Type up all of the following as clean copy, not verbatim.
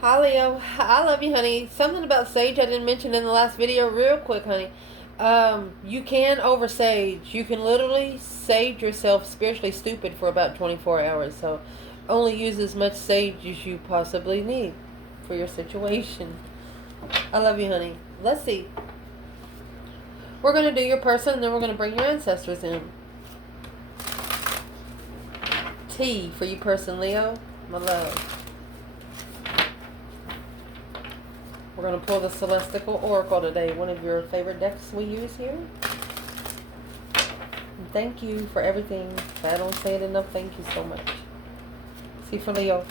Hi Leo, I love you, honey. Something about sage I didn't mention in the last video, real quick, honey. You can oversage. You can literally sage yourself spiritually stupid for about 24 hours. So, only use as much sage as you possibly need for your situation. I love you, honey. Let's see. We're gonna do your person, and then we're gonna bring your ancestors in. T for you, person, Leo. My love. We're going to pull the Celestial Oracle today, one of your favorite decks we use here. And thank you for everything. If I don't say it enough, thank you so much. See for Leo.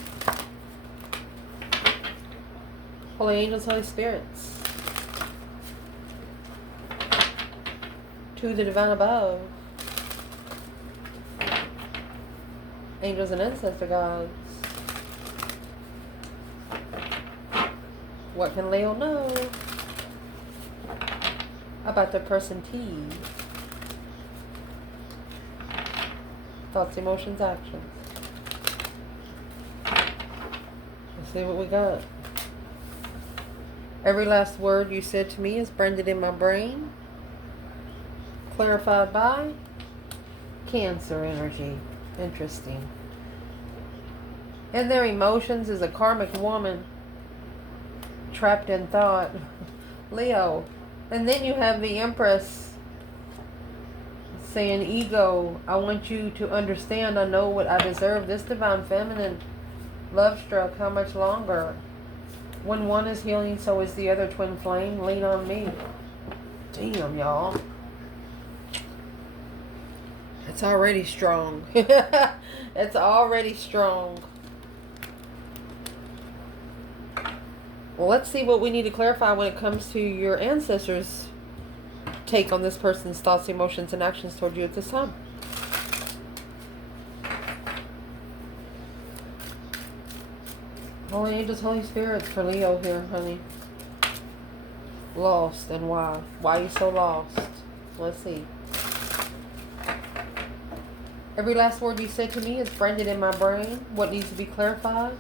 Holy Angels, Holy Spirits. To the Divine Above. Angels and Ancestor Gods. What can Leo know about their person T? Thoughts, emotions, actions. Let's see what we got. Every last word you said to me is branded in my brain. Clarified by Cancer energy. Interesting. And their emotions is a karmic woman. Trapped in thought. Leo. And then you have the Empress saying, ego, I want you to understand, I know what I deserve. This divine feminine, love struck, how much longer? When one is healing, so is the other twin flame. Lean on me. Damn, y'all. It's already strong. It's already strong. Well, let's see what we need to clarify when it comes to your ancestors' take on this person's thoughts, emotions, and actions toward you at this time. Holy Angels, Holy Spirits for Leo here, honey. Lost, and why? Why are you so lost? Let's see. Every last word you said to me is branded in my brain. What needs to be clarified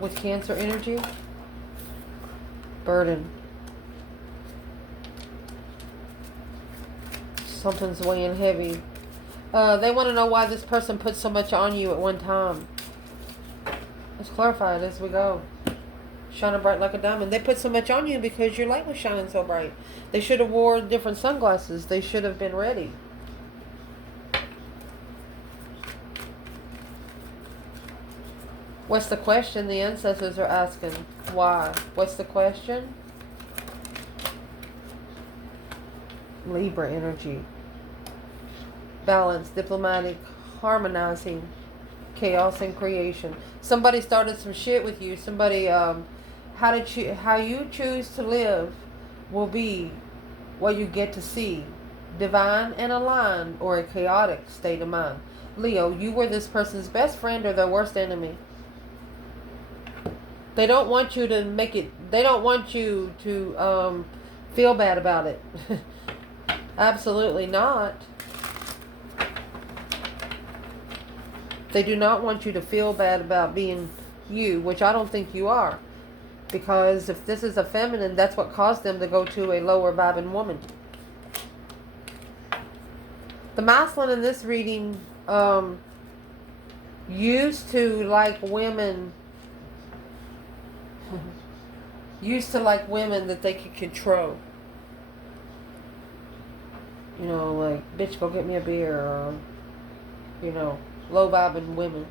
with Cancer energy? Burden. Something's weighing heavy. They want to know why this person put so much on you at one time. Let's clarify it as we go. Shining bright like a diamond. They put so much on you because your light was shining so bright. They should have worn different sunglasses. They should have been ready. What's the question the ancestors are asking? Why? What's the question? Libra energy. Balance, diplomatic, harmonizing, chaos and creation. Somebody started some shit with you. Somebody, how you choose to live will be what you get to see. Divine and aligned, or a chaotic state of mind. Leo, you were this person's best friend or their worst enemy. They don't want you to make it, they don't want you to feel bad about it. Absolutely not. They do not want you to feel bad about being you, which I don't think you are. Because if this is a feminine, that's what caused them to go to a lower vibing woman. The masculine in this reading used to like women that they could control. You know, like, bitch, go get me a beer, or, you know, low vibing women.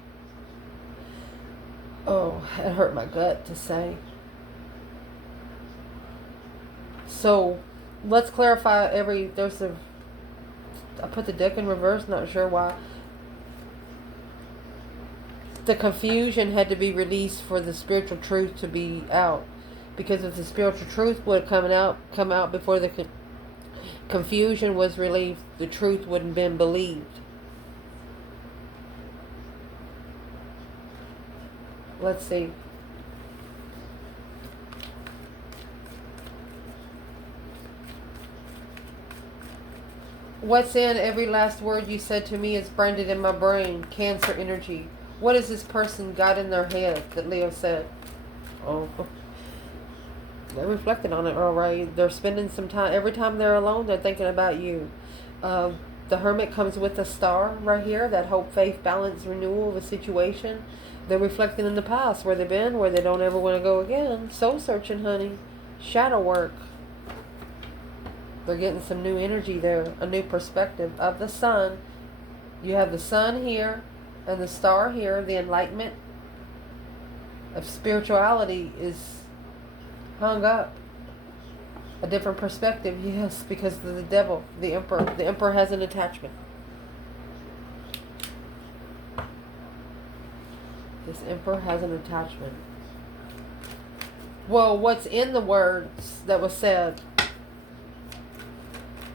Oh, it hurt my gut to say. So, let's clarify I put the deck in reverse, not sure why. The confusion had to be released for the spiritual truth to be out. Because if the spiritual truth would have come out before the confusion was relieved, the truth wouldn't have been believed. Let's see. What's in every last word you said to me is branded in my brain. Cancer energy. What is this person got in their head that Leo said? Oh, they're reflecting on it, all right. They're spending some time. Every time they're alone, they're thinking about you. The Hermit comes with a star right here, that hope, faith, balance, renewal of a situation. They're reflecting in the past, where they've been, where they don't ever want to go again. Soul searching, honey. Shadow work. They're getting some new energy there, a new perspective of the sun. You have the sun here and the star here. The enlightenment of spirituality is hung up. A different perspective, yes, because of the devil, the emperor. The emperor has an attachment. This emperor has an attachment. Well, what's in the words that was said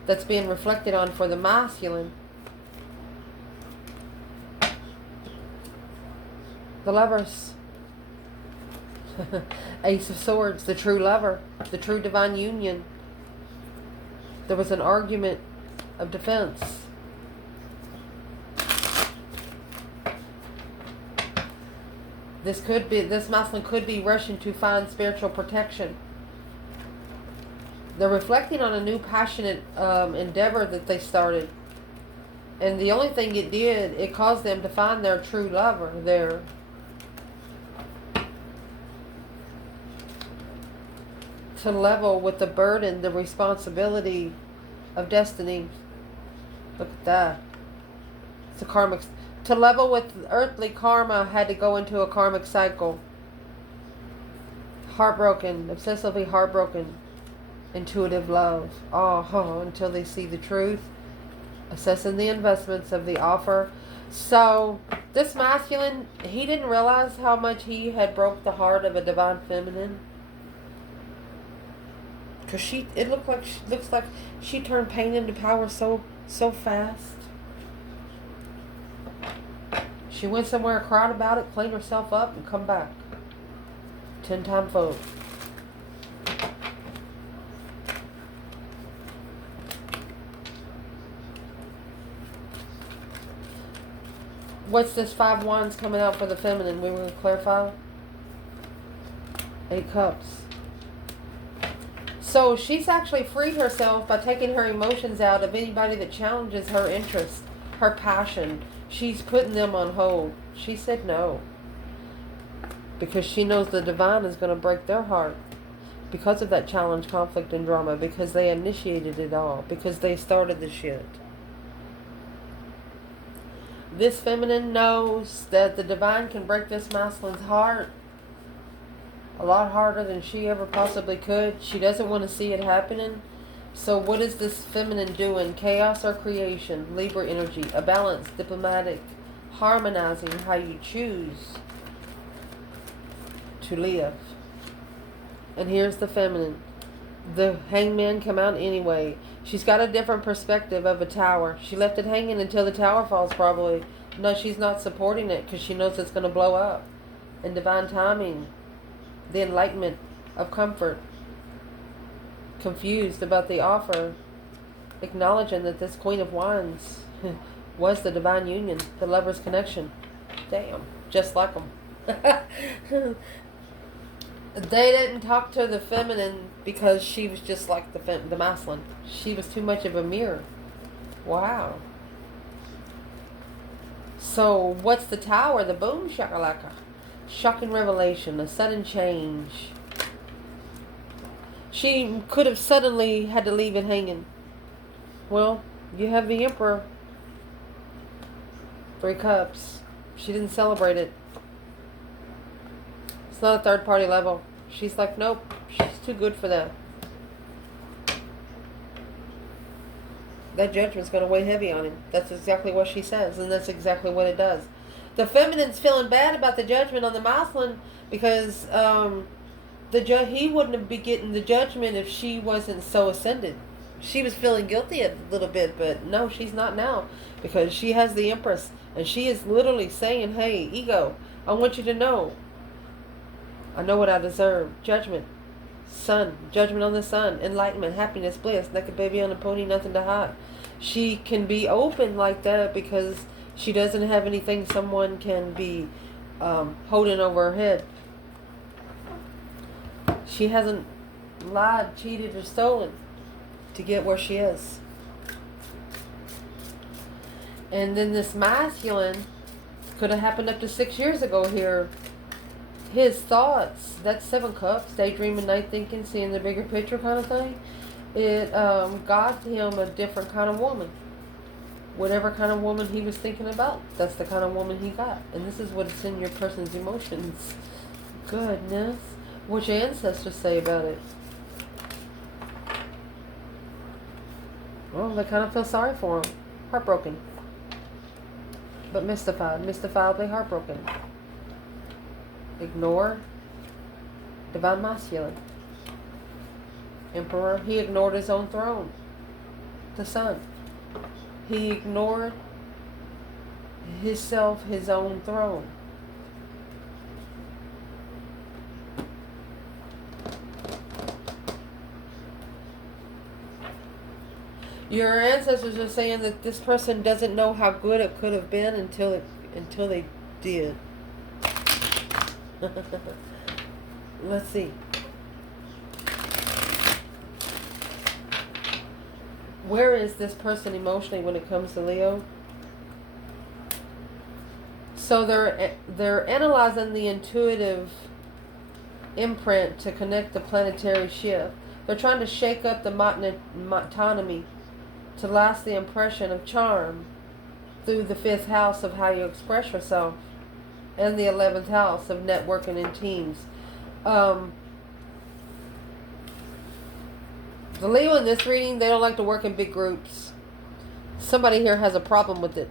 that's being reflected on for the masculine? The Lovers. Ace of Swords, the true lover, the true divine union. There was an argument of defense. This masculine could be rushing to find spiritual protection. They're reflecting on a new passionate endeavor that they started. And the only thing it did, it caused them to find their true lover there. To level with the burden, the responsibility of destiny. Look at that. It's a karmic. To level with earthly karma had to go into a karmic cycle. Heartbroken, obsessively heartbroken. Intuitive love. Until they see the truth. Assessing the investments of the offer. So, this masculine, he didn't realize how much he had broke the heart of a divine feminine. Because it looks like she turned pain into power so fast. She went somewhere, cried about it, cleaned herself up, and come back. 10-time fold. What's this 5 wands coming out for the feminine? We were going to clarify. 8 cups. So she's actually freed herself by taking her emotions out of anybody that challenges her interest, her passion. She's putting them on hold. She said no. Because she knows the divine is going to break their heart. Because of that challenge, conflict, and drama. Because they initiated it all. Because they started the shit. This feminine knows that the divine can break this masculine's heart. A lot harder than she ever possibly could. She doesn't want to see it happening. So what is this feminine doing? Chaos or creation? Libra energy. A balance. Diplomatic. Harmonizing how you choose to live. And here's the feminine. The hangman come out anyway. She's got a different perspective of a tower. She left it hanging until the tower falls probably. No, she's not supporting it because she knows it's going to blow up. In divine timing. The enlightenment of comfort. Confused about the offer. Acknowledging that this Queen of Wands was the divine union. The lover's connection. Damn. Just like them. They didn't talk to the feminine because she was just like the masculine. She was too much of a mirror. Wow. So what's the tower? The boom shakalaka. Shocking revelation. A sudden change. She could have suddenly had to leave it hanging. Well, you have the Emperor. 3 cups. She didn't celebrate it. It's not a third party level. She's like, nope. She's too good for that. That judgment's going to weigh heavy on him. That's exactly what she says. And that's exactly what it does. The feminine's feeling bad about the judgment on the masculine because he wouldn't be getting the judgment if she wasn't so ascended. She was feeling guilty a little bit, but no, she's not now because she has the Empress and she is literally saying, hey, ego, I want you to know I know what I deserve. Judgment. Sun. Judgment on the sun. Enlightenment. Happiness. Bliss. Naked baby on a pony. Nothing to hide. She can be open like that because she doesn't have anything someone can be holding over her head. She hasn't lied, cheated, or stolen to get where she is. And then this masculine could have happened up to 6 years ago here. His thoughts, that's 7 cups, daydreaming, night thinking, seeing the bigger picture kind of thing. It got him a different kind of woman. Whatever kind of woman he was thinking about, that's the kind of woman he got. And this is what's in your person's emotions. Goodness. What your ancestors say about it? Well, they kind of feel sorry for him. Heartbroken. But mystified. Mystifiably heartbroken. Ignore. Divine masculine. Emperor. He ignored his own throne. The sun. He ignored himself, his own throne. Your ancestors are saying that this person doesn't know how good it could have been until they did. Let's see. Where is this person emotionally when it comes to Leo? So they're analyzing the intuitive imprint to connect the planetary shift. They're trying to shake up the metonymy to last the impression of charm through the 5th house of how you express yourself and the 11th house of networking in teams. The Leo in this reading, they don't like to work in big groups. Somebody here has a problem with it.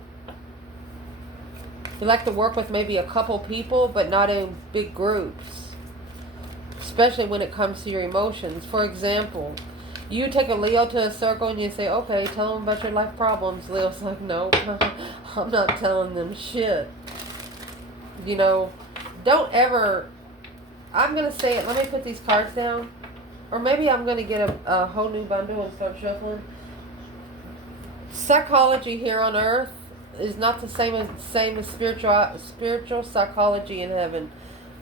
You like to work with maybe a couple people, but not in big groups. Especially when it comes to your emotions. For example, you take a Leo to a circle and you say, okay, tell them about your life problems. Leo's like, no, I'm not telling them shit. You know, don't ever, I'm going to say it, let me put these cards down. Or maybe I'm going to get a whole new bundle and start shuffling. Psychology here on earth is not the same as spiritual psychology in heaven.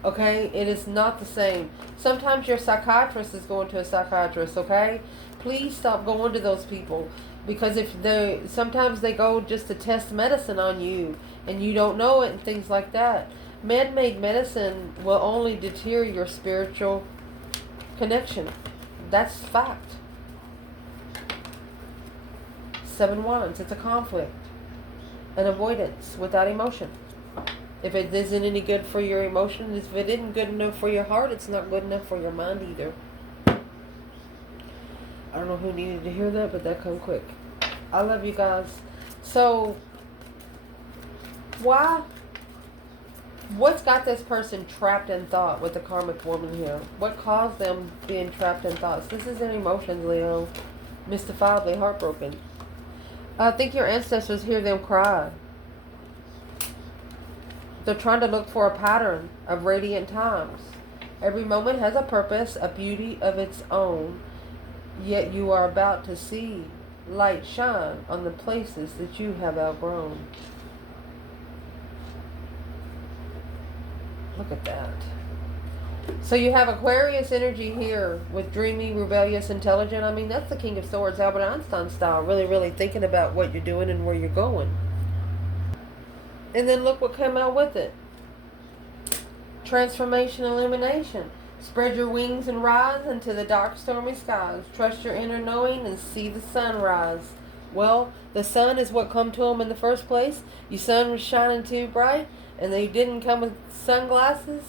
Okay? It is not the same. Sometimes your psychiatrist is going to a psychiatrist, okay? Please stop going to those people. Because sometimes they go just to test medicine on you and you don't know it and things like that. Man-made medicine will only deter your spiritual connection. That's fact. 7 Wands. It's a conflict. An avoidance without emotion. If it isn't any good for your emotions, if it isn't good enough for your heart, it's not good enough for your mind either. I don't know who needed to hear that, but that come quick. I love you guys. So, what's got this person trapped in thought with the karmic woman here? What caused them being trapped in thoughts? This is in emotions, Leo. Mystifiably heartbroken. I think your ancestors hear them cry. They're trying to look for a pattern of radiant times. Every moment has a purpose, a beauty of its own. Yet you are about to see light shine on the places that you have outgrown. Look at that. So you have Aquarius energy here with dreamy, rebellious, intelligent. I mean, that's the King of Swords, Albert Einstein style. Really, really thinking about what you're doing and where you're going. And then look what came out with it. Transformation, illumination. Spread your wings and rise into the dark, stormy skies. Trust your inner knowing and see the sun rise. Well, the sun is what come to them in the first place. Your sun was shining too bright, and they didn't come with sunglasses.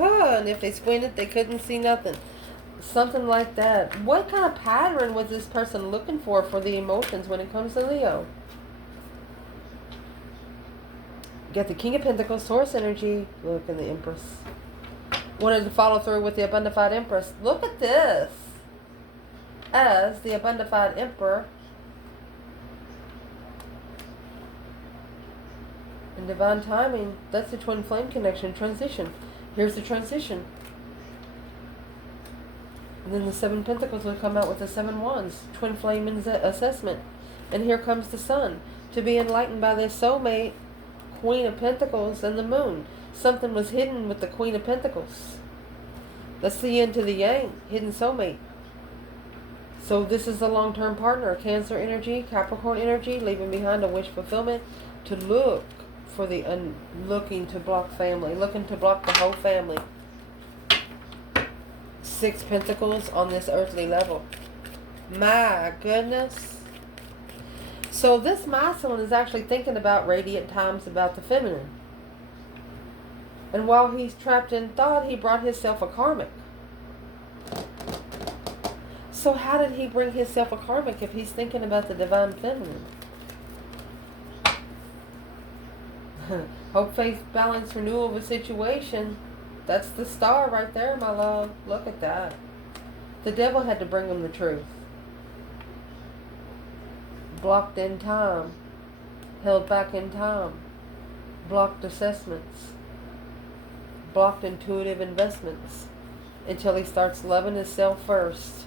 And if they squinted, they couldn't see nothing. Something like that. What kind of pattern was this person looking for the emotions when it comes to Leo? You got the King of Pentacles, Taurus energy. Look, and the Empress. Wanted to follow through with the Abundified Empress. Look at this. As the Abundified Emperor. In divine timing, that's the twin flame connection, transition. Here's the transition. And then the 7 Pentacles will come out with the 7 Wands, twin flame assessment. And here comes the Sun, to be enlightened by their soulmate, Queen of Pentacles, and the Moon. Something was hidden with the Queen of Pentacles. That's the yin to the yang, hidden soulmate. So this is a long-term partner, Cancer energy, Capricorn energy, leaving behind a wish fulfillment to look for the looking to block family, looking to block the whole family. 6 Pentacles on this earthly level. My goodness. So this masculine is actually thinking about radiant times about the feminine. And while he's trapped in thought, he brought himself a karmic. So how did he bring himself a karmic if he's thinking about the divine feminine? Hope, faith, balance, renewal of a situation. That's the star right there, my love. Look at that. The devil had to bring him the truth. Blocked in time. Held back in time. Blocked assessments. Blocked intuitive investments. Until he starts loving himself first.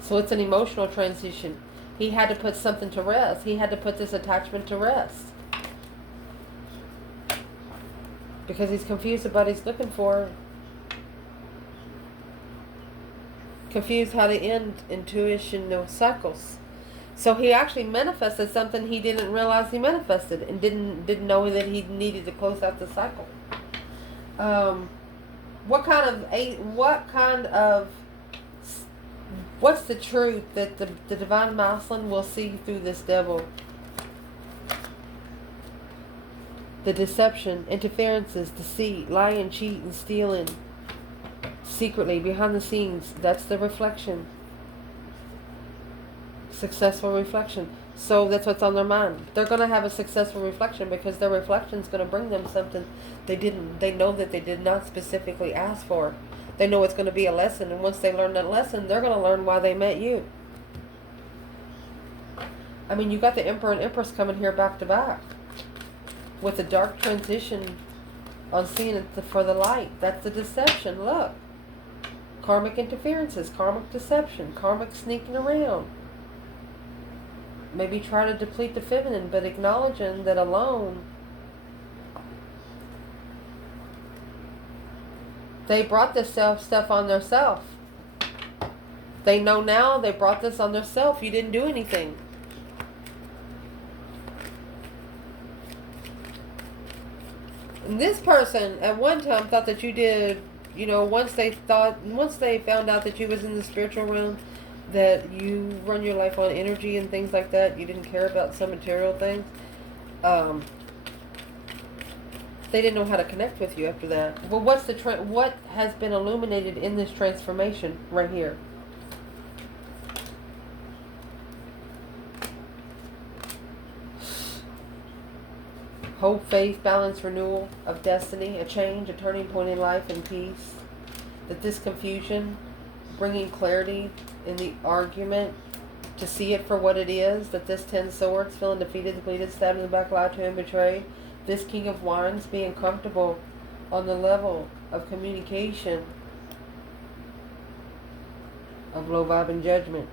So it's an emotional transition. He had to put something to rest. He had to put this attachment to rest. Because he's confused about what he's looking for. Confused how to end intuition cycles. So he actually manifested something he didn't realize he manifested, and didn't know that he needed to close out the cycle. What's the truth that the divine masculine will see through this devil? The deception, interferences, deceit, lying, cheating, stealing, secretly, behind the scenes. That's the reflection. Successful reflection. So that's what's on their mind. They're going to have a successful reflection because their reflection is going to bring them something they know that they did not specifically ask for. They know it's going to be a lesson, and once they learn that lesson, they're going to learn why they met you. I mean, you got the Emperor and Empress coming here back to back. With a dark transition on seeing it for the light. That's the deception. Look. Karmic interferences, karmic deception, karmic sneaking around. Maybe try to deplete the feminine, but acknowledging that alone they brought this stuff on themselves. They know now they brought this on themselves. You didn't do anything. And this person at one time thought that you did, once they found out that you was in the spiritual realm, that you run your life on energy and things like that, you didn't care about some material things. They didn't know how to connect with you after that. Well, what has been illuminated in this transformation right here? Hope, faith, balance, renewal of destiny, a change, a turning point in life and peace. That this confusion, bringing clarity in the argument to see it for what it is. That this 10 swords, feeling defeated, depleted, stabbed in the back, lied to and betrayed. This King of Wands being comfortable on the level of communication of low vibe and judgment.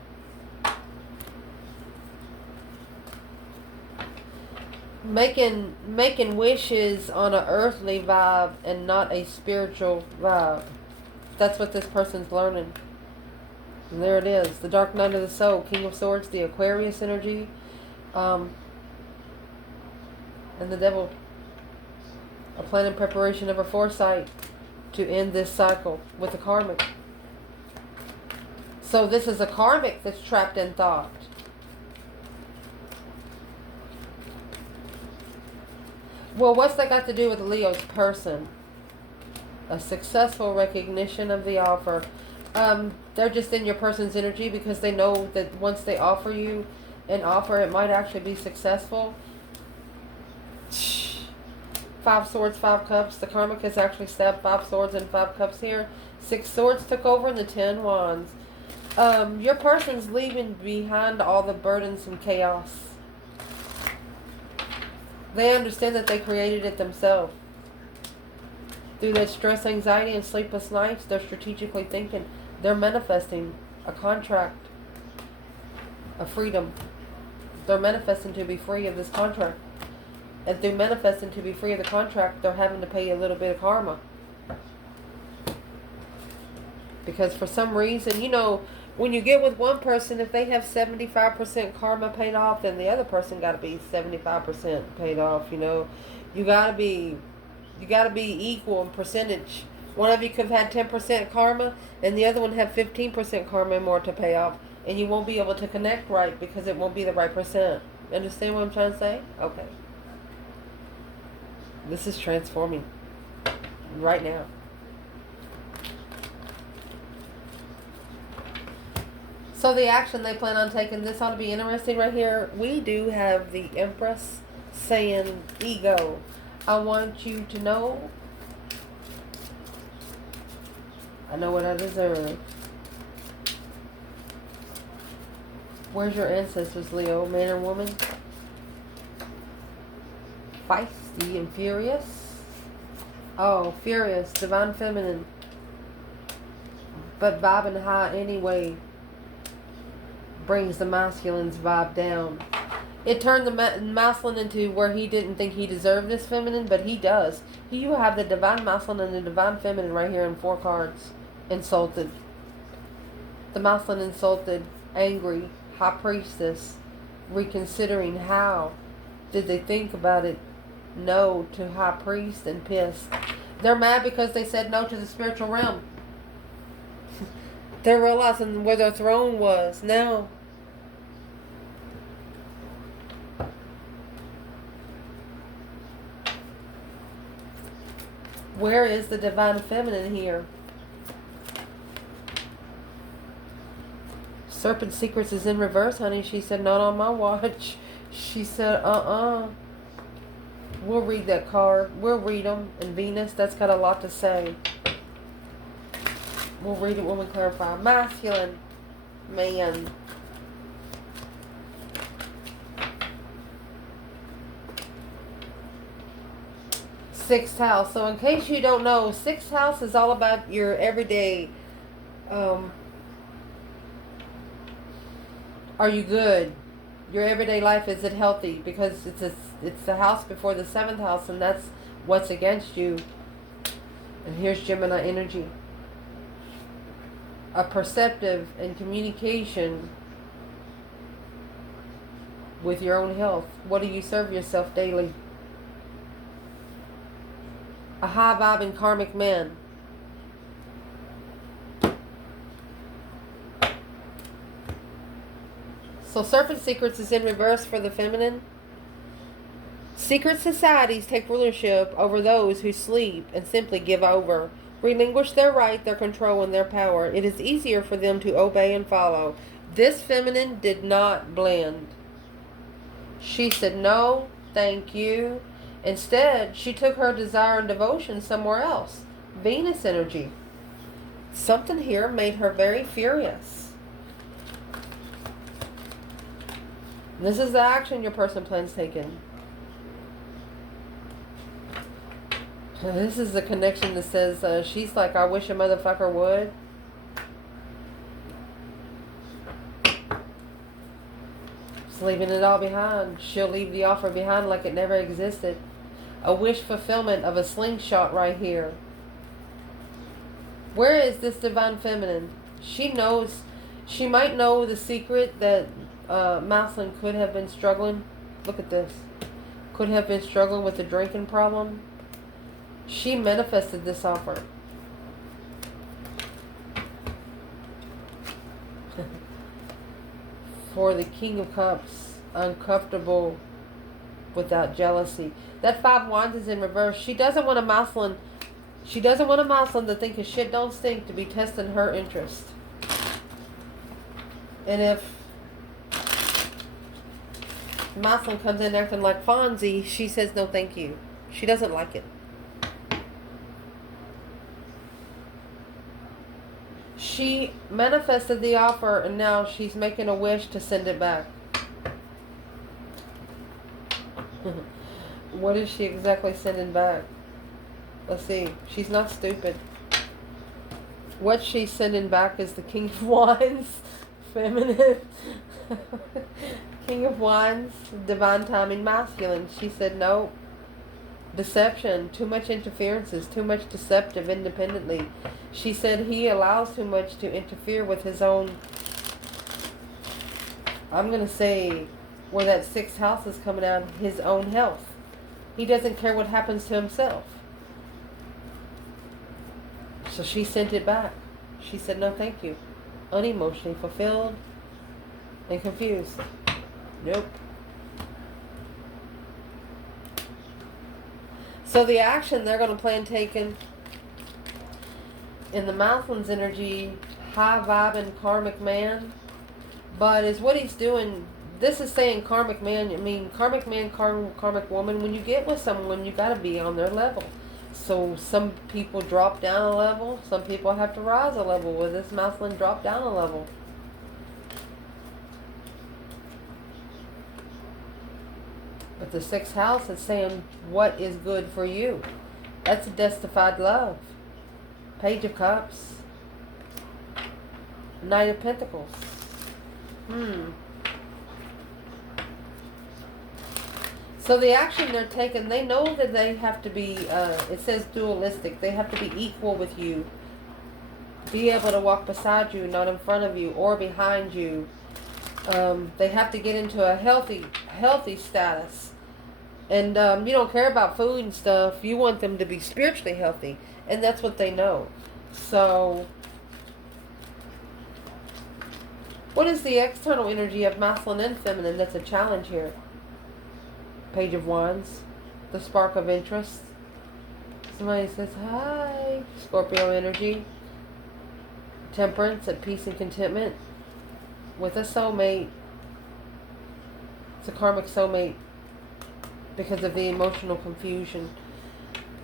Making wishes on an earthly vibe and not a spiritual vibe. That's what this person's learning. And there it is. The Dark Night of the Soul, King of Swords, the Aquarius energy, and the Devil. A plan and preparation of a foresight to end this cycle with a karmic. So this is a karmic that's trapped in thought. Well, what's that got to do with Leo's person? A successful recognition of the offer. They're just in your person's energy because they know that once they offer you an offer, it might actually be successful. 5 swords, 5 cups. The karmic has actually stabbed 5 swords and 5 cups here. 6 swords took over and the 10 wands. Your person's leaving behind all the burdensome chaos. They understand that they created it themselves. Through that stress, anxiety, and sleepless nights, they're strategically thinking. They're manifesting a contract, a freedom. They're manifesting to be free of this contract. And through manifesting to be free of the contract, they're having to pay a little bit of karma. Because for some reason, you know, when you get with one person, if they have 75% karma paid off, then the other person got to be 75% paid off. You know, you got to be equal in percentage. One of you could have had 10% karma, and the other one have 15% karma and more to pay off, and you won't be able to connect right because it won't be the right percent. Understand what I'm trying to say? Okay. This is transforming right now. So the action they plan on taking, this ought to be interesting right here. We do have the Empress saying, ego, I want you to know I know what I deserve. Where's your ancestors, Leo? Man or woman? Feisty and furious? Oh, furious. Divine feminine. But vibing high anyway brings the masculine's vibe down. It turned the masculine into where he didn't think he deserved this feminine, but he does. You have the divine masculine and the divine feminine right here in 4 cards. Insulted. The masculine insulted, angry, high priestess, reconsidering how. Did they think about it? No to high priest and pissed. They're mad because they said no to the spiritual realm. They're realizing where their throne was now. Where is the divine feminine here? Serpent Secrets is in reverse, honey. She said, not on my watch. She said, We'll read that card. We'll read them. And Venus, that's got a lot to say. We'll read it when we clarify. Masculine. Man. Sixth house. So in case you don't know, sixth house is all about your everyday. Are you good? Your everyday life, is it healthy? Because it's the house before the 7th house, and that's what's against you. And here's Gemini energy. A perceptive and communication with your own health. What do you serve yourself daily? A high vibe and karmic man. So Serpent Secrets is in reverse for the feminine. Secret societies take rulership over those who sleep and simply give over. Relinquish their right, their control, and their power. It is easier for them to obey and follow. This feminine did not blend. She said, no, thank you. Instead, she took her desire and devotion somewhere else. Venus energy. Something here made her very furious. This is the action your person plans taking. This is the connection that says, she's like, I wish a motherfucker would. Just leaving it all behind. She'll leave the offer behind like it never existed. A wish fulfillment of a slingshot right here. Where is this divine feminine? She knows, she might know the secret that masculine could have been struggling. Look at this. Could have been struggling with a drinking problem. She manifested this offer. For the King of Cups, uncomfortable without jealousy. That 5 wands is in reverse. She doesn't want a masculine. She doesn't want a masculine to think his shit don't stink, to be testing her interest. And if masculine comes in acting like Fonzie, she says no thank you. She doesn't like it. She manifested the offer and now she's making a wish to send it back. What is she exactly sending back? Let's see. She's not stupid. What she's sending back is the King of Wands. Feminine. King of Wands. Divine timing masculine. She said no. Deception, too much interferences, too much deceptive independently. She said he allows too much to interfere with his own, I'm going to say, where that sixth house is coming out, his own health. He doesn't care what happens to himself. So she sent it back. She said, no thank you. Unemotionally fulfilled and confused. Nope. So the action they're going to plan taking in the Mouthlands energy, high vibing karmic man, but is what he's doing. This is saying karmic man. I mean, karmic man, karmic woman. When you get with someone, you got to be on their level. So some people drop down a level. Some people have to rise a level. With this Mouthland, drop down a level. But the sixth house is saying what is good for you. That's a justified love. Page of Cups. Knight of Pentacles. So the action they're taking, they know that they have to be, it says dualistic. They have to be equal with you. Be able to walk beside you, not in front of you or behind you. They have to get into a healthy status. And you don't care about food and stuff. You want them to be spiritually healthy. And that's what they know. So, what is the external energy of masculine and feminine? That's a challenge here. Page of Wands. The spark of interest. Somebody says, hi. Scorpio energy. Temperance, at peace and contentment. With a soulmate. It's a karmic soulmate. Because of the emotional confusion.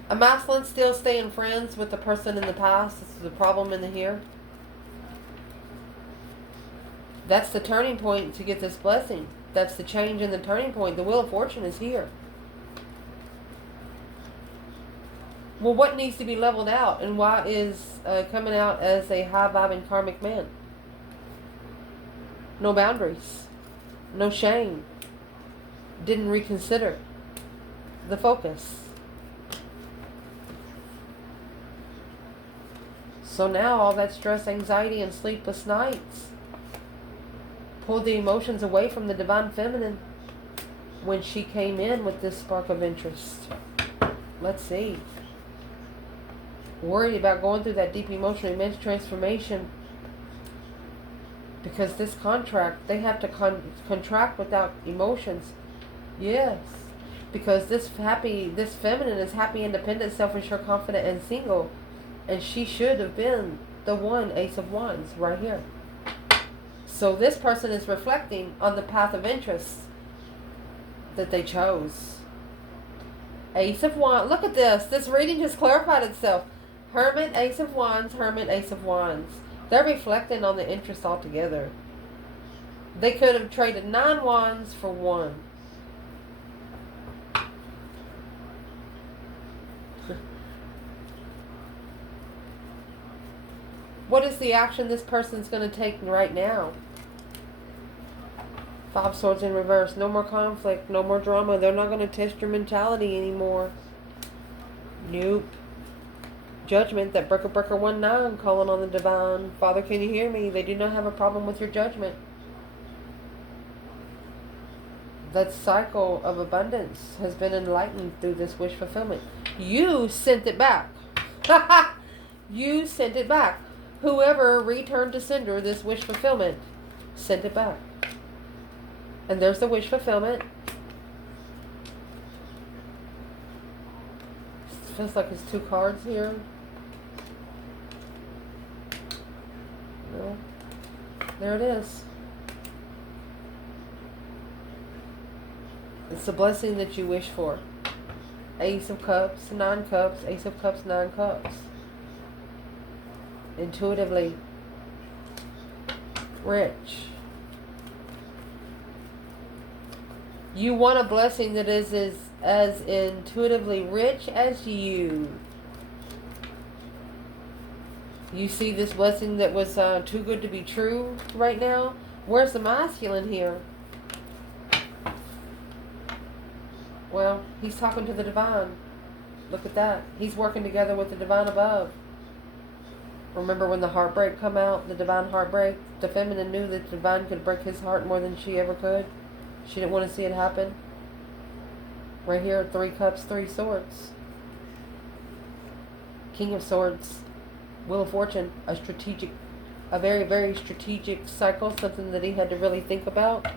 A masculine still staying friends with the person in the past. This is a problem in the here. That's the turning point to get this blessing. That's the change in the turning point. The Wheel of Fortune is here. Well, what needs to be leveled out? And why is coming out as a high-vibing karmic man? No boundaries. No shame. Didn't reconsider the focus. So now all that stress, anxiety, and sleepless nights pulled the emotions away from the divine feminine when she came in with this spark of interest. Let's see. Worried about going through that deep emotional immense transformation because this contract, they have to contract without emotions. Yes. Because this feminine is happy, independent, self-assured, confident, and single. And she should have been the one, Ace of Wands, right here. So this person is reflecting on the path of interest that they chose. Ace of Wands. Look at this. This reading just clarified itself. Hermit, Ace of Wands, Hermit, Ace of Wands. They're reflecting on the interest altogether. They could have traded 9 wands for 1. What is the action this person's going to take right now? 5 swords in reverse. No more conflict. No more drama. They're not going to test your mentality anymore. Nope. Judgment. That breaker 19 calling on the divine. Father, can you hear me? They do not have a problem with your judgment. That cycle of abundance has been enlightened through this wish fulfillment. You sent it back. You sent it back. Whoever returned to sender this wish fulfillment sent it back. And there's the wish fulfillment. It feels like it's 2 cards here. No. There it is. It's the blessing that you wish for. Ace of Cups, 9 cups, Ace of Cups, 9 cups. Intuitively rich. You want a blessing that is as intuitively rich as you. You see this blessing that was too good to be true right now? Where's the masculine here? Well, he's talking to the divine. Look at that. He's working together with the divine above. Remember when the heartbreak come out, the divine heartbreak? The feminine knew that the divine could break his heart more than she ever could. She didn't want to see it happen. Right here, 3 cups, 3 swords. King of Swords. Wheel of Fortune. A very, very strategic cycle. Something that he had to really think about.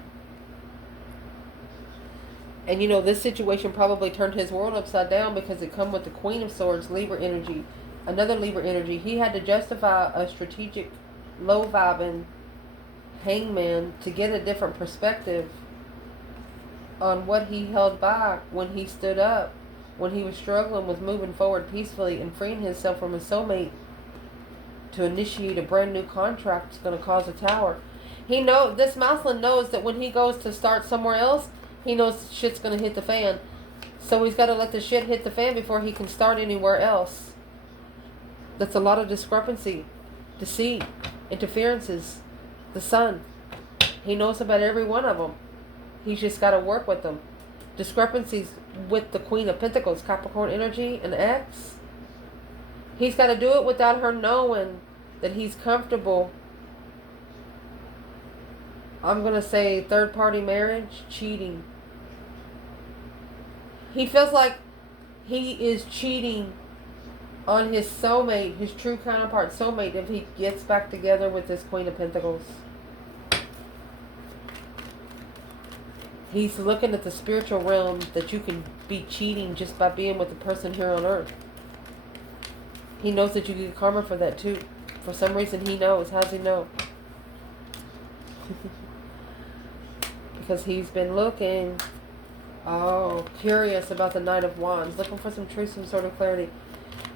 And you know, this situation probably turned his world upside down because it come with the Queen of Swords, Libra energy. Another Libra energy. He had to justify a strategic, low-vibing hangman to get a different perspective on what he held back when he stood up, when he was struggling with moving forward peacefully and freeing himself from his soulmate to initiate a brand new contract that's going to cause a tower. This masculine knows that when he goes to start somewhere else, he knows shit's going to hit the fan. So he's got to let the shit hit the fan before he can start anywhere else. That's a lot of discrepancy, deceit, interferences. The sun. He knows about every one of them. He's just got to work with them. Discrepancies with the Queen of Pentacles, Capricorn energy, and X. He's got to do it without her knowing that he's comfortable. I'm going to say third-party marriage, cheating. He feels like he is cheating on his soulmate, his true counterpart soulmate, if he gets back together with this Queen of Pentacles. He's looking at the spiritual realm that you can be cheating just by being with the person here on earth. He knows that you get karma for that too. For some reason he knows. How does he know? Because he's been looking. Oh, curious about the Knight of Wands. Looking for some truth, some sort of clarity.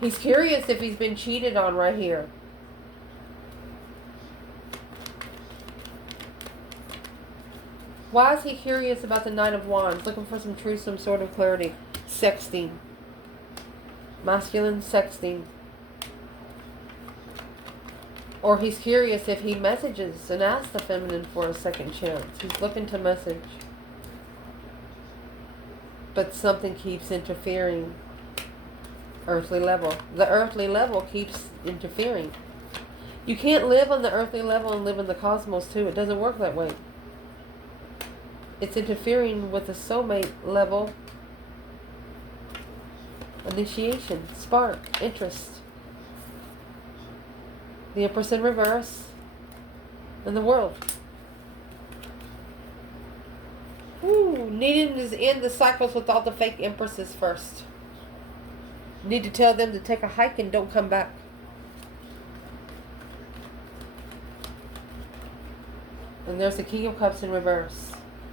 He's curious if he's been cheated on right here. Why is he curious about the Knight of Wands? Looking for some truth, some sort of clarity. Sexting. Masculine sexting. Or he's curious if he messages and asks the feminine for a second chance. He's looking to message. But something keeps interfering. Earthly level. The earthly level keeps interfering. You can't live on the earthly level and live in the cosmos too. It doesn't work that way. It's interfering with the soulmate level. Initiation, spark, interest. The Empress in reverse. And the World. Ooh, needing to end the cycles with all the fake empresses first. Need to tell them to take a hike and don't come back. And there's the King of Cups in reverse.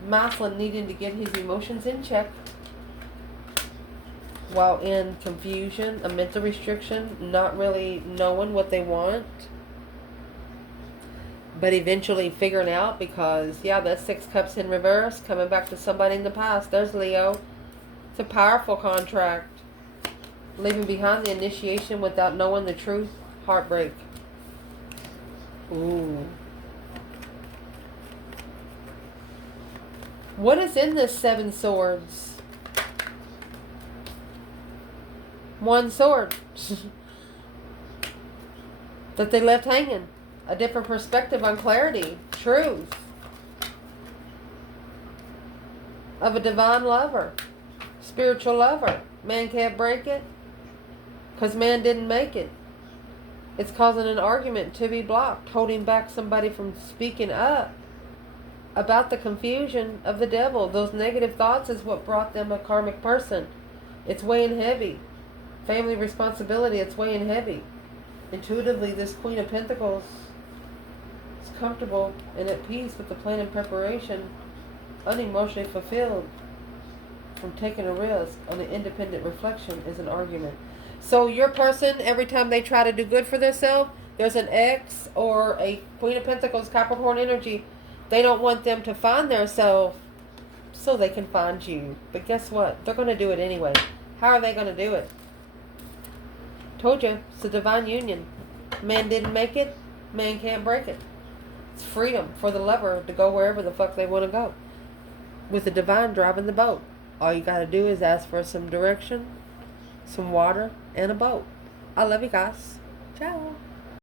Masculine needing to get his emotions in check while in confusion, a mental restriction, not really knowing what they want, but eventually figuring out, because yeah, that's 6 cups in reverse, coming back to somebody in the past. There's Leo. It's a powerful contract. Leaving behind the initiation without knowing the truth. Heartbreak. Ooh. What is in this 7 swords? 1 sword. That they left hanging. A different perspective on clarity. Truth. Of a divine lover. Spiritual lover. Man can't break it. Because man didn't make it. It's causing an argument to be blocked. Holding back somebody from speaking up about the confusion of the devil. Those negative thoughts is what brought them a karmic person. It's weighing heavy. Family responsibility, it's weighing heavy. Intuitively, this Queen of Pentacles is comfortable and at peace with the plan and preparation, unemotionally fulfilled from taking a risk on an independent reflection is an argument. So your person, every time they try to do good for themselves, there's an X or a Queen of Pentacles, Capricorn energy. They don't want them to find themselves so they can find you. But guess what? They're going to do it anyway. How are they going to do it? Told you, it's a divine union. Man didn't make it. Man can't break it. It's freedom for the lover to go wherever the fuck they want to go. With the divine driving the boat. All you got to do is ask for some direction, some water, and a boat. I love you guys. Ciao.